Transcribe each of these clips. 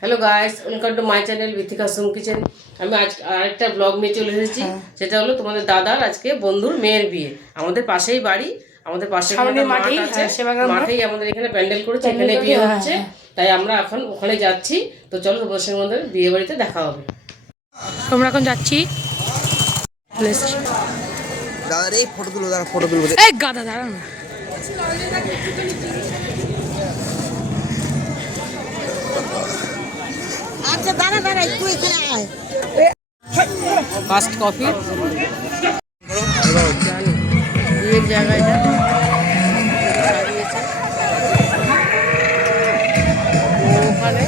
Hello guys, welcome to my channel Vithika সুম kitchen. আমি আজ আরেকটা ব্লগ নিয়ে চলে এসেছি। সেটা হলো তোমাদের দাদার আজকে বন্ধুর মেয়ের বিয়ে। আমাদের পাশেই বাড়ি, আমাদের পাশে মাঠ আছে, মাঠেই আমাদের এখানে প্যান্ডেল করেছে, এখানে বিয়ে হচ্ছে। তাই আমরা এখন ওখানে যাচ্ছি। তো চলো তোমাদের সঙ্গে আমাদের বিয়ে বাড়িতে দেখা হবে। আমরা এখন যাচ্ছি। দাদা রে ফটো তুলো, দাঁড়া ফটো তুলবো। এই গাদা দাঁড়া না। আচ্ছা দাঁড়া দাঁড়া একটু এখানে আয়। ফার্স্ট কফি বিয়ের জায়গাটা সাজিয়েছে ওখানে।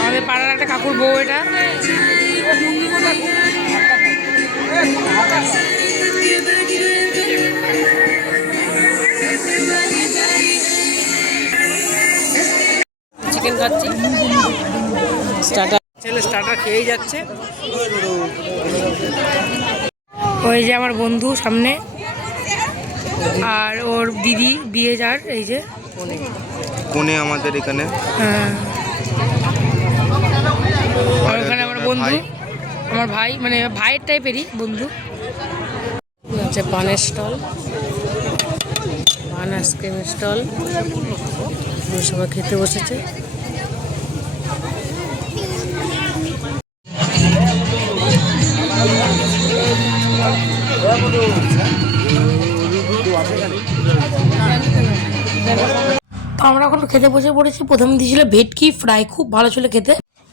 আমাদের পাড়ার একটা কাকুর বউ এটা। চিকেন খাচ্ছি, স্টার্টার ছেলে স্টার্টার খেয়েই যাচ্ছে। ওই যে আমার বন্ধু সামনে, আর ওর দিদি বিয়ে যার, এই যে কোনে আমাদের এখানে। হ্যাঁ, আর ওখানে আমার বন্ধু, আমার ভাই, মানে ভাইয়ের টাইপেরই বন্ধু। হচ্ছে পানের স্টল, পান আইসক্রিম স্টল, সবাই খেতে বসেছে। তো আমরা এখন খেতে বসে পড়েছি। প্রথমে দিয়েছিল ভেটকি ফ্রাই, খুব ভালো ছিল খেতে।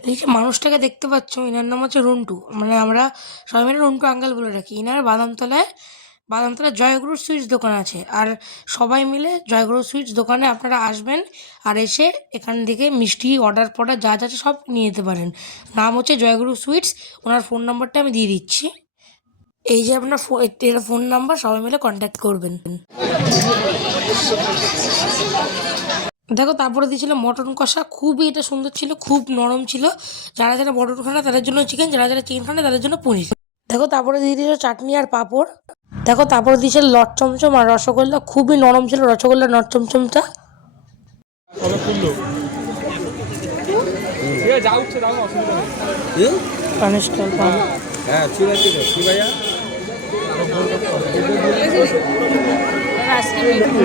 এই যে মানুষটাকে দেখতে পাচ্ছ, এনার নাম হচ্ছে রন্টু, মানে আমরা সবাই মিলে রন্টু আঙ্কেল বলে রাখি। এনার বাদামতলায় জয়গুরু সুইটস দোকান আছে, আর সবাই মিলে জয়গুরু সুইটস দোকানে আপনারা আসবেন, আর এসে এখান থেকে মিষ্টি অর্ডার ফর্ডার যা যা আছে সব নিয়ে যেতে পারেন। নাম হচ্ছে জয়গুরু সুইটস। ওনার ফোন নাম্বারটা আমি দিয়ে দিচ্ছি, এই যে আপনার ফোন নাম্বার, সবাই মিলে কন্ট্যাক্ট করবেন। দেখো, তারপরে দিয়েছিল মটন কষা, খুবই এটা সুন্দর ছিল, খুব নরম ছিল। যারা যারা মটন খান না তাদের জন্য চিকেন, যারা যারা চিকেন খান না তাদের জন্য পনির। দেখো, তারপরে দিয়ে দিয়েছিল চাটনি আর পাঁপড়। দেখো, তারপরে দিয়েছিল লট চমচম আর রসগোল্লা, খুবই নরম ছিল রসগোল্লা লট চমচমটা।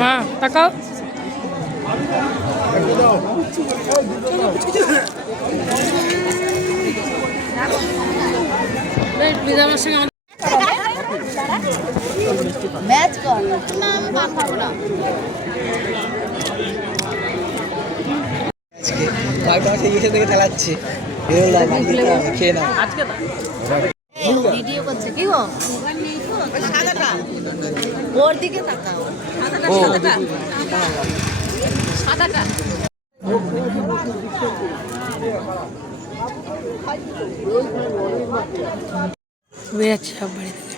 মা তাকাও। ম্যাচ কর না, আমি পান খাবো না। ভিডিও করছে কি গো? সাদাটা ওর দিকে তাকাও, সাদাটা সাদাটা। বেরাচ্ছে সব বাড়ি থেকে,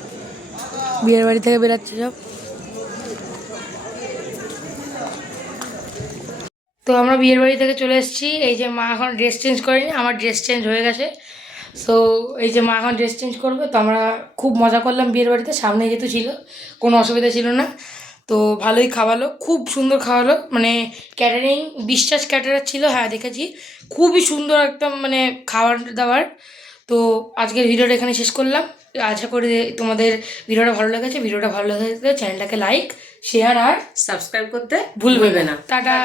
বিয়ের বাড়ি থেকে বেরাচ্ছে সব। তো আমরা বিয়ের বাড়ি থেকে চলে এসেছি। এই যে মা এখন ড্রেস চেঞ্জ করেনি, আমার ড্রেস চেঞ্জ হয়ে গেছে। সো এই যে মা এখন ড্রেস চেঞ্জ করবে। তো আমরা খুব মজা করলাম বিয়ের বাড়িতে, সামনে যেহেতু ছিল, কোনো অসুবিধা ছিল না। তো ভালোই খাওয়ালো, খুব সুন্দর খাওয়ালো, মানে ক্যাটারিং বিশ্বাস ক্যাটারার ছিল। হ্যাঁ, দেখেছি, খুবই সুন্দর একদম, মানে খাবার দাবার। তো আজকের ভিডিওটা এখানে শেষ করলাম। আশা করি তোমাদের ভিডিওটা ভালো লেগেছে। ভিডিওটা ভালো লেগেছে চ্যানেলটাকে লাইক, শেয়ার আর সাবস্ক্রাইব করতে ভুলবে না। টাটা।